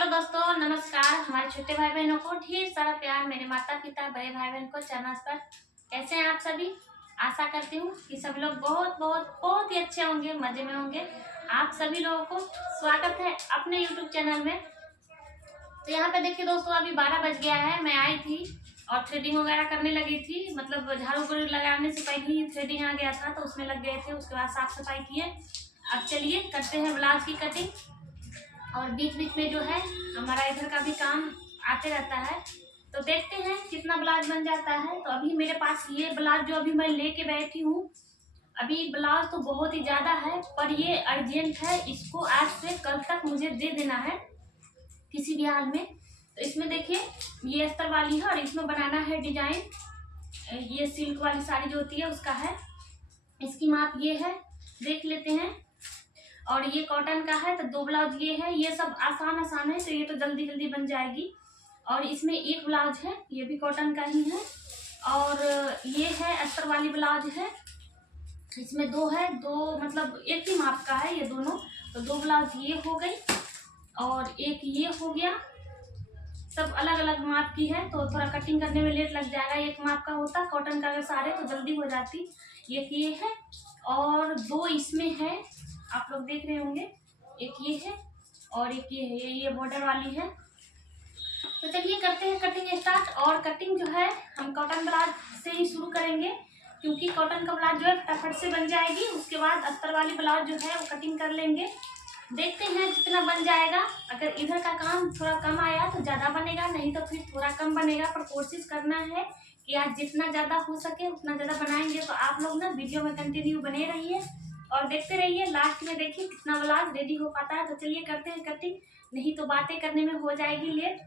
Hello दोस्तों, नमस्कार। हमारे छोटे भाई बहनों को ढेर सारा प्यार, मेरे माता पिता बड़े भाई बहन को चैनल पर। कैसे हैं आप सभी? आशा करती हूँ कि सब लोग बहुत बहुत बहुत ही अच्छे होंगे, मजे में होंगे। आप सभी लोगों को स्वागत है अपने यूट्यूब चैनल में। तो यहाँ पे देखिए दोस्तों, अभी 12 बज गया है। मैं आई थी और थ्रेडिंग वगैरह करने लगी थी, मतलब झाड़ू वाड़ू लगाने से पहले ही थ्रेडिंग आ गया था तो उसमें लग गए थे। उसके बाद साफ सफाई किए। अब चलिए करते हैं ब्लाउज की कटिंग। और बीच बीच में जो है हमारा इधर का भी काम आते रहता है, तो देखते हैं कितना ब्लाउज बन जाता है। तो अभी मेरे पास ये ब्लाउज जो अभी मैं लेके बैठी हूँ, अभी ब्लाउज तो बहुत ही ज़्यादा है, पर ये अर्जेंट है। इसको आज से कल तक मुझे दे देना है किसी भी हाल में। तो इसमें देखिए ये अस्तर वाली है और इसमें बनाना है डिजाइन। ये सिल्क वाली साड़ी जो होती है उसका है। इसकी माप ये है, देख लेते हैं। और ये कॉटन का है, तो 2 ब्लाउज ये है। ये सब आसान है, तो ये तो जल्दी जल्दी बन जाएगी। और इसमें एक ब्लाउज है, ये भी कॉटन का ही है। और ये है अस्तर वाली ब्लाउज है। इसमें 2 है, 2 मतलब एक ही माप का है ये दोनों। तो 2 ब्लाउज ये हो गई और एक ये हो गया। सब अलग अलग माप की है, तो थोड़ा कटिंग करने में लेट लग जाएगा। एक माप का होता कॉटन का अगर सारे तो जल्दी हो जाती। ये है और 2 इसमें है, आप लोग देख रहे होंगे। एक ये है और एक ये है, ये बॉर्डर वाली है। तो चलिए करते हैं कटिंग स्टार्ट। और कटिंग जो है हम कॉटन ब्लाउज से ही शुरू करेंगे, क्योंकि कॉटन का ब्लाउज जो है फटाफट से बन जाएगी। उसके बाद अस्तर वाली ब्लाउज जो है वो कटिंग कर लेंगे। देखते हैं जितना बन जाएगा। अगर इधर का काम थोड़ा कम आया तो ज़्यादा बनेगा, नहीं तो फिर थोड़ा कम बनेगा। पर कोशिश करना है कि आज जितना ज़्यादा हो सके उतना ज़्यादा बनाएंगे। तो आप लोग ना वीडियो में कंटिन्यू बने रहिए और देखते रहिए। लास्ट में देखिए कितना ब्लाउज रेडी हो पाता है। तो चलिए करते हैं कटिंग, नहीं तो बातें करने में हो जाएगी लेट।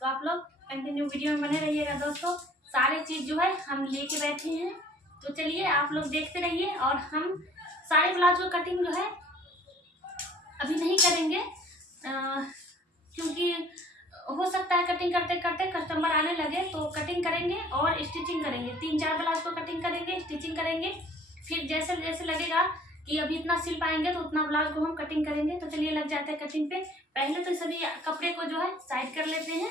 तो आप लोग कंटिन्यू वीडियो में बने रहिएगा दोस्तों। सारे चीज़ जो है हम लेके बैठे हैं, तो चलिए आप लोग देखते रहिए। और हम सारे ब्लाउज को कटिंग जो है अभी नहीं करेंगे, क्योंकि हो सकता है कटिंग करते करते कस्टमर आने लगे, तो कटिंग करेंगे और स्टिचिंग करेंगे। 3-4 ब्लाउज को कटिंग करेंगे, स्टिचिंग करेंगे। फिर जैसे जैसे लगेगा कि अभी इतना सिल पाएंगे तो उतना ब्लाउज को हम कटिंग करेंगे। तो चलिए लग जाते हैं कटिंग पे। पहले तो सभी कपड़े को जो है साइड कर लेते हैं,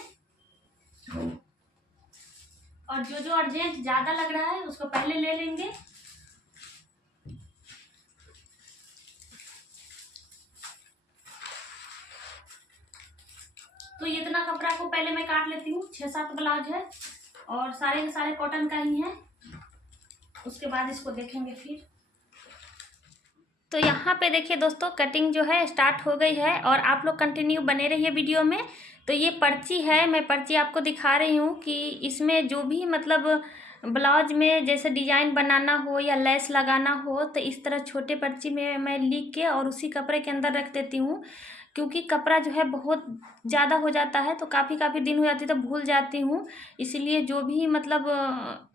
और जो जो अर्जेंट ज़्यादा लग रहा है उसको पहले ले लेंगे। तो इतना कपड़ा को पहले मैं काट लेती हूँ। 6-7 ब्लाउज है और सारे के सारे कॉटन का ही है। उसके बाद इसको देखेंगे फिर। तो यहाँ पे देखिए दोस्तों, कटिंग जो है स्टार्ट हो गई है और आप लोग कंटिन्यू बने रहिए वीडियो में। तो ये पर्ची है, मैं पर्ची आपको दिखा रही हूँ कि इसमें जो भी मतलब ब्लाउज में जैसे डिजाइन बनाना हो या लेस लगाना हो, तो इस तरह छोटे पर्ची में मैं लिख के और उसी कपड़े के अंदर रख देती हूँ। क्योंकि कपड़ा जो है बहुत ज़्यादा हो जाता है, तो काफ़ी दिन हो जाती है तो भूल जाती हूँ। इसलिए जो भी मतलब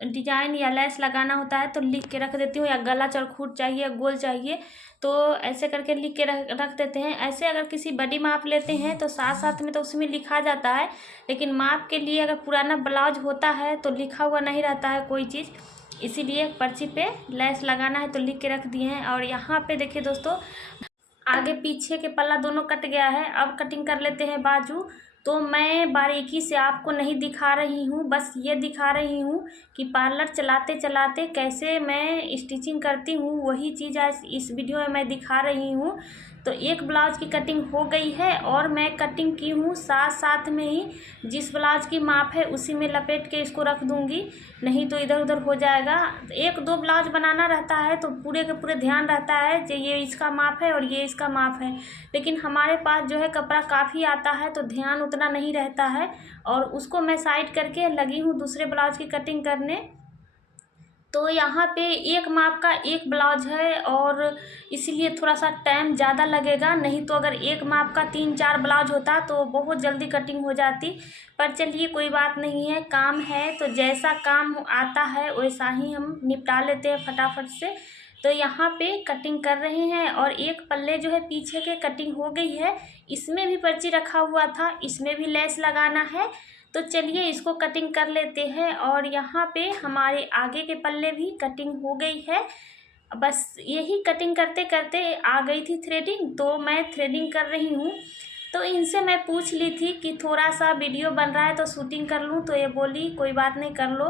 डिजाइन या लेस लगाना होता है तो लिख के रख देती हूँ। या गला चौखूट चाहिए, गोल चाहिए, तो ऐसे करके लिख के रख देते हैं। ऐसे अगर किसी बड़ी माप लेते हैं तो साथ साथ में तो उसमें लिखा जाता है, लेकिन माप के लिए अगर पुराना ब्लाउज होता है तो लिखा हुआ नहीं रहता है कोई चीज़। इसीलिए पर्ची पे लेस लगाना है तो लिख के रख दिए हैं। और यहाँ पे देखिए दोस्तों, आगे पीछे के पल्ला दोनों कट गया है। अब कटिंग कर लेते हैं बाजू। तो मैं बारीकी से आपको नहीं दिखा रही हूँ, बस ये दिखा रही हूँ कि पार्लर चलाते चलाते कैसे मैं स्टिचिंग करती हूँ, वही चीज़ आज इस वीडियो में मैं दिखा रही हूँ। तो एक ब्लाउज की कटिंग हो गई है और मैं कटिंग की हूँ साथ साथ में ही। जिस ब्लाउज की माप है उसी में लपेट के इसको रख दूँगी, नहीं तो इधर उधर हो जाएगा। 1-2 ब्लाउज बनाना रहता है तो पूरे के पूरे ध्यान रहता है कि ये इसका माप है और ये इसका माप है। लेकिन हमारे पास जो है कपड़ा काफ़ी आता है तो ध्यान उतना नहीं रहता है, और उसको मैं साइड करके लगी हूँ दूसरे ब्लाउज की कटिंग करने। तो यहाँ पे एक माप का एक ब्लाउज है और इसीलिए थोड़ा सा टाइम ज़्यादा लगेगा। नहीं तो अगर एक माप का 3-4 ब्लाउज होता तो बहुत जल्दी कटिंग हो जाती। पर चलिए कोई बात नहीं है, काम है तो जैसा काम आता है वैसा ही हम निपटा लेते हैं फटाफट से। तो यहाँ पे कटिंग कर रहे हैं और एक पल्ले जो है पीछे के कटिंग हो गई है। इसमें भी पर्ची रखा हुआ था, इसमें भी लेस लगाना है। तो चलिए इसको कटिंग कर लेते हैं। और यहाँ पे हमारे आगे के पल्ले भी कटिंग हो गई है। बस यही कटिंग करते करते आ गई थी थ्रेडिंग, तो मैं थ्रेडिंग कर रही हूँ। तो इनसे मैं पूछ ली थी कि थोड़ा सा वीडियो बन रहा है तो शूटिंग कर लूँ, तो ये बोली कोई बात नहीं, कर लो,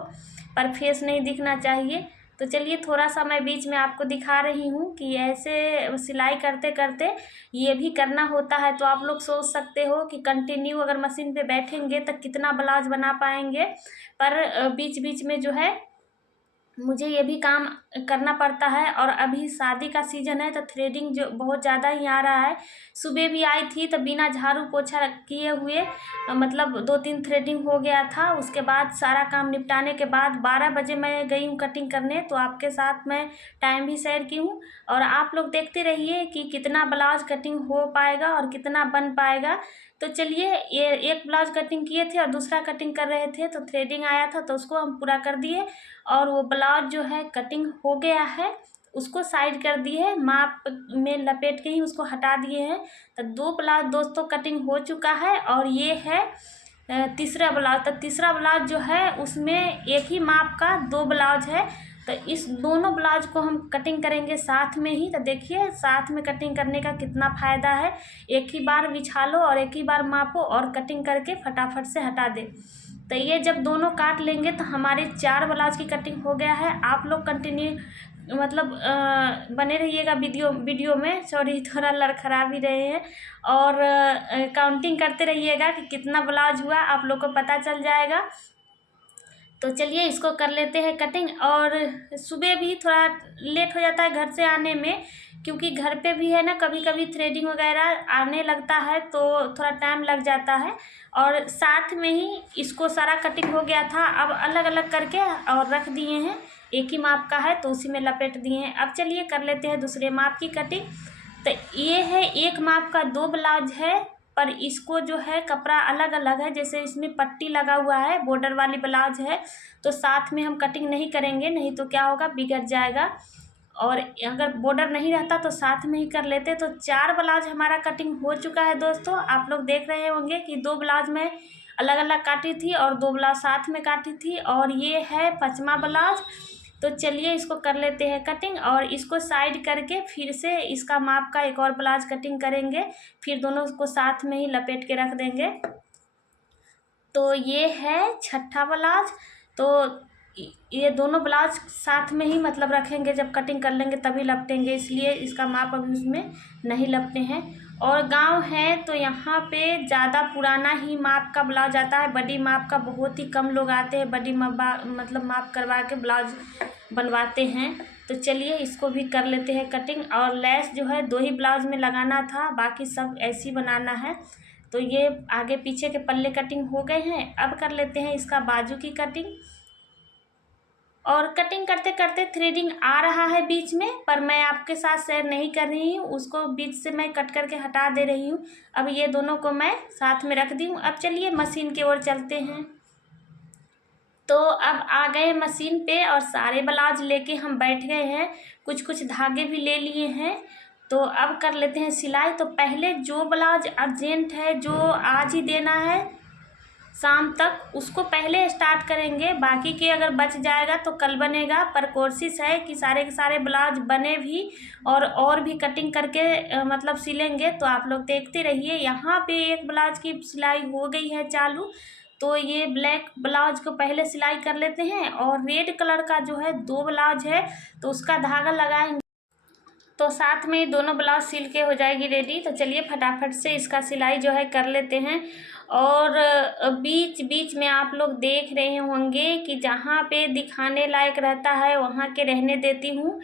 पर फेस नहीं दिखना चाहिए। तो चलिए थोड़ा सा मैं बीच में आपको दिखा रही हूँ कि ऐसे सिलाई करते करते ये भी करना होता है। तो आप लोग सोच सकते हो कि कंटिन्यू अगर मशीन पे बैठेंगे तो कितना ब्लाउज बना पाएंगे, पर बीच बीच में जो है मुझे ये भी काम करना पड़ता है। और अभी शादी का सीज़न है तो थ्रेडिंग जो बहुत ज़्यादा ही आ रहा है। सुबह भी आई थी तो बिना झाड़ू पोछा किए हुए मतलब 2-3 थ्रेडिंग हो गया था। उसके बाद सारा काम निपटाने के बाद 12 बजे मैं गई हूँ कटिंग करने, तो आपके साथ मैं टाइम भी शेयर की हूँ। और आप लोग देखते रहिए कि कितना ब्लाउज कटिंग हो पाएगा और कितना बन पाएगा। तो चलिए, ये एक ब्लाउज कटिंग किए थे और दूसरा कटिंग कर रहे थे, तो थ्रेडिंग आया था तो उसको हम पूरा कर दिए। और वो ब्लाउज जो है कटिंग हो गया है, उसको साइड कर दिए है, माप में लपेट के ही उसको हटा दिए हैं। तो 2 ब्लाउज दोस्तों कटिंग हो चुका है। और ये है तीसरा ब्लाउज। तो तीसरा ब्लाउज जो है उसमें एक ही माप का 2 ब्लाउज है। तो इस दोनों ब्लाउज को हम कटिंग करेंगे साथ में ही। तो देखिए साथ में कटिंग करने का कितना फ़ायदा है। एक ही बार बिछा लो और एक ही बार मापो और कटिंग करके फटाफट से हटा दे। तो ये जब दोनों काट लेंगे तो हमारे 4 ब्लाउज की कटिंग हो गया है। आप लोग कंटिन्यू मतलब बने रहिएगा वीडियो में। सॉरी, थोड़ा लड़खड़ा भी रहे हैं। और काउंटिंग करते रहिएगा कि कितना ब्लाउज हुआ, आप लोग को पता चल जाएगा। तो चलिए इसको कर लेते हैं कटिंग। और सुबह भी थोड़ा लेट हो जाता है घर से आने में, क्योंकि घर पे भी है ना कभी कभी थ्रेडिंग वगैरह आने लगता है तो थोड़ा टाइम लग जाता है। और साथ में ही इसको सारा कटिंग हो गया था, अब अलग अलग करके और रख दिए हैं। एक ही माप का है तो उसी में लपेट दिए हैं। अब चलिए कर लेते हैं दूसरे माप की कटिंग। तो ये है एक माप का 2 ब्लाउज है, पर इसको जो है कपड़ा अलग अलग है। जैसे इसमें पट्टी लगा हुआ है, बॉर्डर वाली ब्लाउज है, तो साथ में हम कटिंग नहीं करेंगे, नहीं तो क्या होगा, बिगड़ जाएगा। और अगर बॉर्डर नहीं रहता तो साथ में ही कर लेते। तो 4 ब्लाउज हमारा कटिंग हो चुका है दोस्तों। आप लोग देख रहे होंगे कि 2 ब्लाउज में अलग अलग काटी थी और 2 ब्लाउज साथ में काटी थी, और ये है 5वां ब्लाउज। तो चलिए इसको कर लेते हैं कटिंग, और इसको साइड करके फिर से इसका माप का एक और ब्लाउज कटिंग करेंगे, फिर दोनों को साथ में ही लपेट के रख देंगे। तो ये है 6ठा ब्लाउज। तो ये दोनों ब्लाउज साथ में ही मतलब रखेंगे, जब कटिंग कर लेंगे तभी लपटेंगे, इसलिए इसका माप अभी उसमें नहीं लपटे हैं। और गांव है तो यहाँ पे ज़्यादा पुराना ही माप का ब्लाउज आता है, बड़ी माप का बहुत ही कम लोग आते हैं, बड़ी मतलब माप करवा के ब्लाउज बनवाते हैं। तो चलिए इसको भी कर लेते हैं कटिंग। और लेस जो है 2 ही ब्लाउज में लगाना था, बाकी सब ऐसे ही बनाना है। तो ये आगे पीछे के पल्ले कटिंग हो गए हैं। अब कर लेते हैं इसका बाजू की कटिंग। और कटिंग करते करते थ्रेडिंग आ रहा है बीच में, पर मैं आपके साथ शेयर नहीं कर रही हूँ, उसको बीच से मैं कट करके हटा दे रही हूँ। अब ये दोनों को मैं साथ में रख दी हूँ। अब चलिए मशीन की ओर चलते हैं। तो अब आ गए मशीन पे और सारे ब्लाउज लेके हम बैठ गए हैं, कुछ कुछ धागे भी ले लिए हैं। तो अब कर लेते हैं सिलाई। तो पहले जो ब्लाउज अर्जेंट है, जो आज ही देना है शाम तक, उसको पहले स्टार्ट करेंगे। बाकी के अगर बच जाएगा तो कल बनेगा, पर कोशिश है कि सारे के सारे ब्लाउज बने भी और भी कटिंग करके मतलब सिलेंगे। तो आप लोग देखते रहिए। यहाँ पे एक ब्लाउज की सिलाई हो गई है चालू, तो ये ब्लैक ब्लाउज को पहले सिलाई कर लेते हैं। और रेड कलर का जो है 2 ब्लाउज है तो उसका धागा लगाएंगे, तो साथ में ही दोनों ब्लाउज सिल के हो जाएगी रेडी। तो चलिए फटाफट से इसका सिलाई जो है कर लेते हैं। और बीच बीच में आप लोग देख रहे होंगे कि जहाँ पे दिखाने लायक रहता है वहाँ के रहने देती हूँ,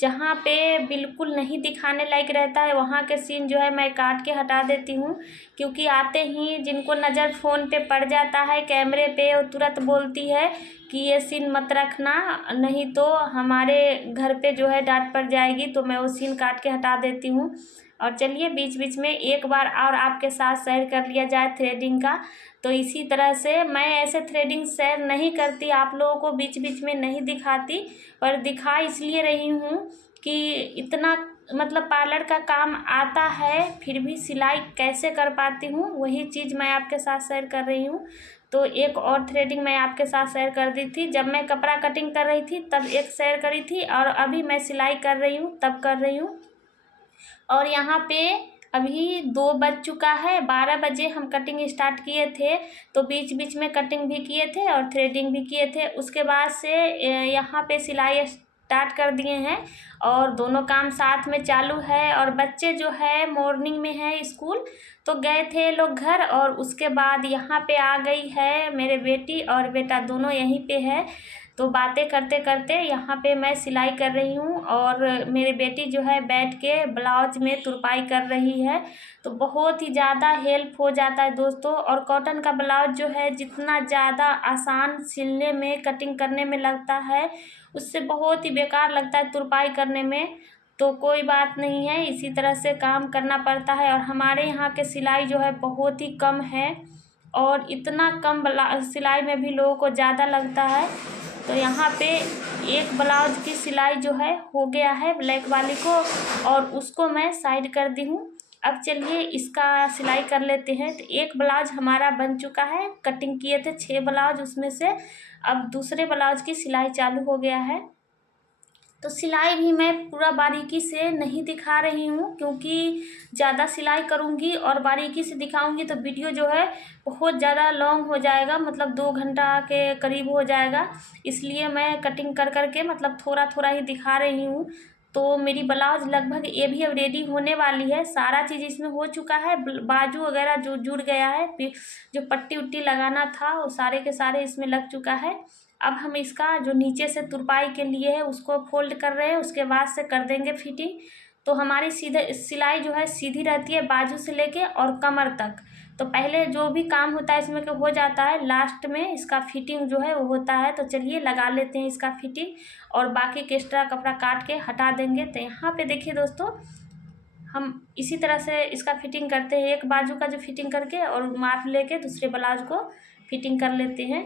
जहाँ पे बिल्कुल नहीं दिखाने लायक रहता है वहाँ के सीन जो है मैं काट के हटा देती हूँ। क्योंकि आते ही जिनको नज़र फ़ोन पे पड़ जाता है कैमरे पे, वो तुरंत बोलती है कि ये सीन मत रखना, नहीं तो हमारे घर पे जो है डांट पड़ जाएगी। तो मैं वो सीन काट के हटा देती हूँ। और चलिए बीच बीच में एक बार और आपके साथ शेयर कर लिया जाए थ्रेडिंग का। तो इसी तरह से मैं ऐसे थ्रेडिंग शेयर नहीं करती, आप लोगों को बीच बीच में नहीं दिखाती, पर दिखा इसलिए रही हूँ कि इतना मतलब पार्लर का काम आता है फिर भी सिलाई कैसे कर पाती हूँ, वही चीज़ मैं आपके साथ शेयर कर रही हूँ। तो एक और थ्रेडिंग मैं आपके साथ शेयर कर दी थी, जब मैं कपड़ा कटिंग कर रही थी तब एक शेयर करी थी, और अभी मैं सिलाई कर रही हूँ तब कर रही हूँ। और यहाँ पे अभी 2 बज चुका है। 12 बजे हम कटिंग स्टार्ट किए थे, तो बीच बीच में कटिंग भी किए थे और थ्रेडिंग भी किए थे। उसके बाद से यहाँ पे सिलाई स्टार्ट कर दिए हैं और दोनों काम साथ में चालू है। और बच्चे जो है मॉर्निंग में है स्कूल, तो गए थे लोग घर, और उसके बाद यहाँ पे आ गई है मेरे बेटी और बेटा, दोनों यहीं पे है। तो बातें करते करते यहाँ पे मैं सिलाई कर रही हूँ और मेरी बेटी जो है बैठ के ब्लाउज में तुरपाई कर रही है। तो बहुत ही ज़्यादा हेल्प हो जाता है दोस्तों। और कॉटन का ब्लाउज जो है जितना ज़्यादा आसान सिलने में कटिंग करने में लगता है, उससे बहुत ही बेकार लगता है तुरपाई करने में। तो कोई बात नहीं है, इसी तरह से काम करना पड़ता है। और हमारे यहाँ के सिलाई जो है बहुत ही कम है, और इतना कम सिलाई में भी लोगों को ज़्यादा लगता है। तो यहाँ पे एक ब्लाउज की सिलाई जो है हो गया है ब्लैक वाली को, और उसको मैं साइड कर दी हूँ। अब चलिए इसका सिलाई कर लेते हैं। तो एक ब्लाउज हमारा बन चुका है, कटिंग किए थे 6 ब्लाउज, उसमें से अब दूसरे ब्लाउज की सिलाई चालू हो गया है। तो सिलाई भी मैं पूरा बारीकी से नहीं दिखा रही हूँ, क्योंकि ज़्यादा सिलाई करूँगी और बारीकी से दिखाऊँगी तो वीडियो जो है बहुत ज़्यादा लॉन्ग हो जाएगा, मतलब 2 घंटा के करीब हो जाएगा। इसलिए मैं कटिंग कर कर के मतलब थोड़ा थोड़ा ही दिखा रही हूँ। तो मेरी ब्लाउज लगभग ये भी अब रेडी होने वाली है, सारा चीज़ इसमें हो चुका है। बाजू वगैरह जो जुड़ गया है, जो पट्टी उट्टी लगाना था वो सारे के सारे इसमें लग चुका है। अब हम इसका जो नीचे से तुरपाई के लिए है उसको फोल्ड कर रहे हैं, उसके बाद से कर देंगे फिटिंग। तो हमारी सीधे सिलाई जो है सीधी रहती है बाजू से लेके और कमर तक। तो पहले जो भी काम होता है इसमें हो जाता है, लास्ट में इसका फिटिंग जो है वो होता है। तो चलिए लगा लेते हैं इसका फिटिंग, और बाकी के एक्स्ट्रा कपड़ा काट के हटा देंगे। तो यहाँ पे देखिए दोस्तों, हम इसी तरह से इसका फिटिंग करते हैं, एक बाजू का जो फिटिंग करके और माप लेके दूसरे ब्लाउज को फिटिंग कर लेते हैं।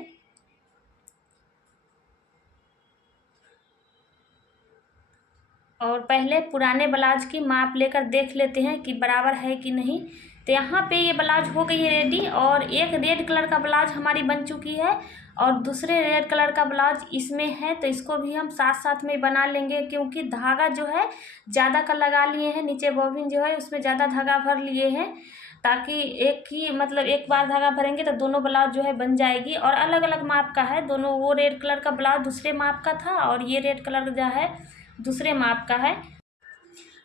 और पहले पुराने ब्लाउज की माप लेकर देख लेते हैं कि बराबर है कि नहीं। तो यहाँ पे ये ब्लाउज हो गई है रेडी, और एक रेड कलर का ब्लाउज हमारी बन चुकी है और दूसरे रेड कलर का ब्लाउज इसमें है। तो इसको भी हम साथ साथ में बना लेंगे, क्योंकि धागा जो है ज़्यादा का लगा लिए हैं, नीचे बॉबिन जो है उसमें ज़्यादा धागा भर लिए हैं, ताकि एक ही मतलब एक बार धागा भरेंगे तो दोनों ब्लाउज जो है बन जाएगी। और अलग अलग माप का है दोनों, वो रेड कलर का ब्लाउज दूसरे माप का था और ये रेड कलर जो है दूसरे माप का है।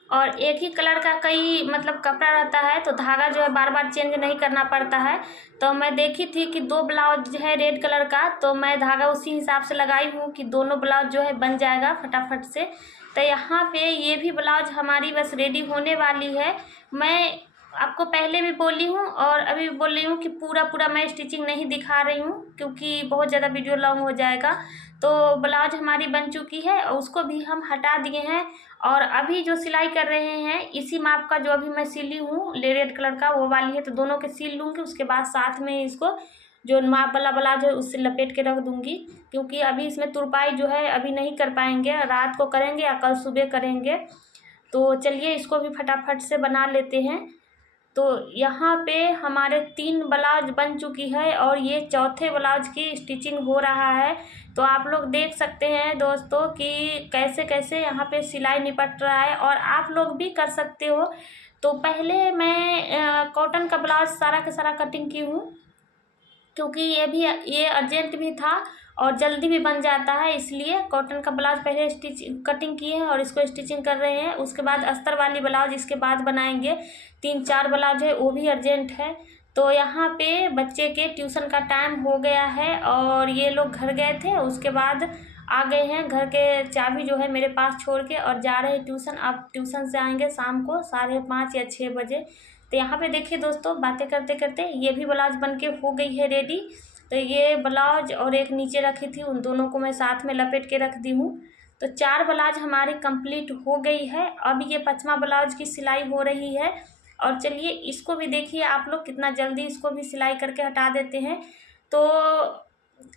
और एक ही कलर का कई मतलब कपड़ा रहता है, तो धागा जो है बार बार चेंज नहीं करना पड़ता है। तो मैं देखी थी कि 2 ब्लाउज है रेड कलर का, तो मैं धागा उसी हिसाब से लगाई हूँ कि दोनों ब्लाउज जो है बन जाएगा फटाफट से। तो यहाँ पे ये भी ब्लाउज हमारी बस रेडी होने वाली है। मैं आपको पहले भी बोली हूँ और अभी भी बोल रही हूँ कि पूरा मैं स्टिचिंग नहीं दिखा रही हूँ, क्योंकि बहुत ज़्यादा वीडियो लॉन्ग हो जाएगा। तो ब्लाउज हमारी बन चुकी है और उसको भी हम हटा दिए हैं। और अभी जो सिलाई कर रहे हैं इसी माप का जो अभी मैं सिली हूँ रेड कलर का वो वाली है, तो दोनों के सिल लूँगी। उसके बाद साथ में इसको जो माप वाला ब्लाउज है उससे लपेट के रख दूँगी, क्योंकि अभी इसमें तुरपाई जो है अभी नहीं कर पाएंगे, रात को करेंगे या कल सुबह करेंगे। तो चलिए इसको भी फटाफट से बना लेते हैं। तो यहाँ पे हमारे 3 ब्लाउज बन चुकी है और ये चौथे ब्लाउज की स्टिचिंग हो रहा है। तो आप लोग देख सकते हैं दोस्तों कि कैसे कैसे यहाँ पे सिलाई निपट रहा है, और आप लोग भी कर सकते हो। तो पहले मैं कॉटन का ब्लाउज सारा का सारा कटिंग की हूँ, क्योंकि ये अर्जेंट भी था और जल्दी भी बन जाता है, इसलिए कॉटन का ब्लाउज पहले कटिंग किए हैं और इसको स्टिचिंग कर रहे हैं। उसके बाद अस्तर वाली ब्लाउज इसके बाद बनाएंगे। 3-4 ब्लाउज है वो भी अर्जेंट है। तो यहाँ पे बच्चे के ट्यूशन का टाइम हो गया है और ये लोग घर गए थे, उसके बाद आ गए हैं। घर के चाबी जो है मेरे पास छोड़ के और जा रहे हैं ट्यूशन। अब ट्यूशन से आएंगे शाम को 5:30 या 6 बजे। तो यहाँ पे देखिए दोस्तों, बातें करते करते ये भी ब्लाउज बन के हो गई है रेडी। तो ये ब्लाउज और एक नीचे रखी थी, उन दोनों को मैं साथ में लपेट के रख दी हूँ। तो 4 ब्लाउज हमारी कंप्लीट हो गई है। अब ये 5वां ब्लाउज की सिलाई हो रही है। और चलिए इसको भी देखिए आप लोग, कितना जल्दी इसको भी सिलाई करके हटा देते हैं। तो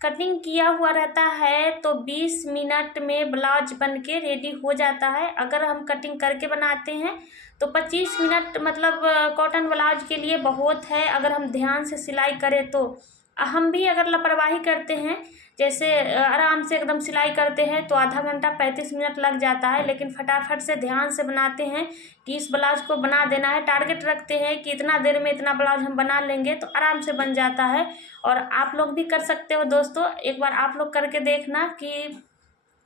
कटिंग किया हुआ रहता है तो 20 मिनट में ब्लाउज बन के रेडी हो जाता है। अगर हम कटिंग करके बनाते हैं तो 25 मिनट मतलब कॉटन ब्लाउज के लिए बहुत है, अगर हम ध्यान से सिलाई करें तो। हम भी अगर लापरवाही करते हैं जैसे आराम से एकदम सिलाई करते हैं तो आधा घंटा 35 मिनट लग जाता है, लेकिन फटाफट से ध्यान से बनाते हैं कि इस ब्लाउज को बना देना है, टारगेट रखते हैं कि इतना देर में इतना ब्लाउज हम बना लेंगे, तो आराम से बन जाता है। और आप लोग भी कर सकते हो दोस्तों, एक बार आप लोग करके देखना कि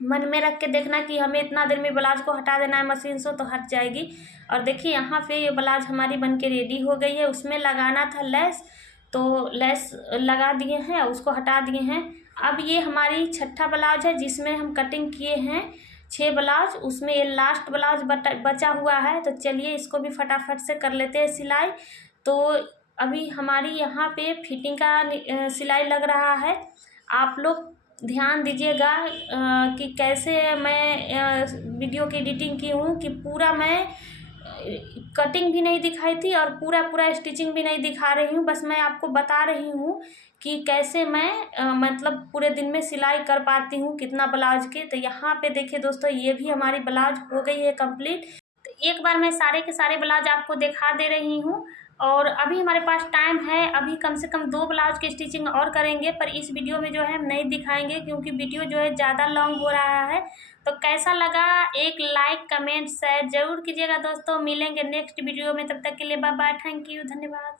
मन में रख के देखना कि हमें इतना देर में ब्लाउज को हटा देना है मशीन से, तो हट जाएगी। और देखिए यहाँ पे ये ब्लाउज हमारी बन के रेडी हो गई है। उसमें लगाना था लेस, तो लेस लगा दिए हैं, उसको हटा दिए हैं। अब ये हमारी छठा ब्लाउज है जिसमें हम कटिंग किए हैं 6 ब्लाउज, उसमें ये लास्ट ब्लाउज बचा हुआ है। तो चलिए इसको भी फटाफट से कर लेते हैं सिलाई। तो अभी हमारी यहाँ पे फिटिंग का सिलाई लग रहा है। आप लोग ध्यान दीजिएगा कि कैसे मैं वीडियो की एडिटिंग की हूँ, कि पूरा मैं कटिंग भी नहीं दिखाई थी और पूरा स्टिचिंग भी नहीं दिखा रही हूँ। बस मैं आपको बता रही हूँ कि कैसे मैं मतलब पूरे दिन में सिलाई कर पाती हूँ कितना ब्लाउज के। तो यहाँ पे देखिए दोस्तों, ये भी हमारी ब्लाउज हो गई है कंप्लीट। तो एक बार मैं सारे के सारे ब्लाउज आपको दिखा दे रही हूँ। और अभी हमारे पास टाइम है, अभी कम से कम 2 ब्लाउज की स्टिचिंग और करेंगे, पर इस वीडियो में जो है हम नहीं दिखाएंगे क्योंकि वीडियो जो है ज़्यादा लॉन्ग हो रहा है। तो कैसा लगा एक लाइक कमेंट शेयर जरूर कीजिएगा दोस्तों। मिलेंगे नेक्स्ट वीडियो में, तब तक के लिए बाय बाय, थैंक यू, धन्यवाद।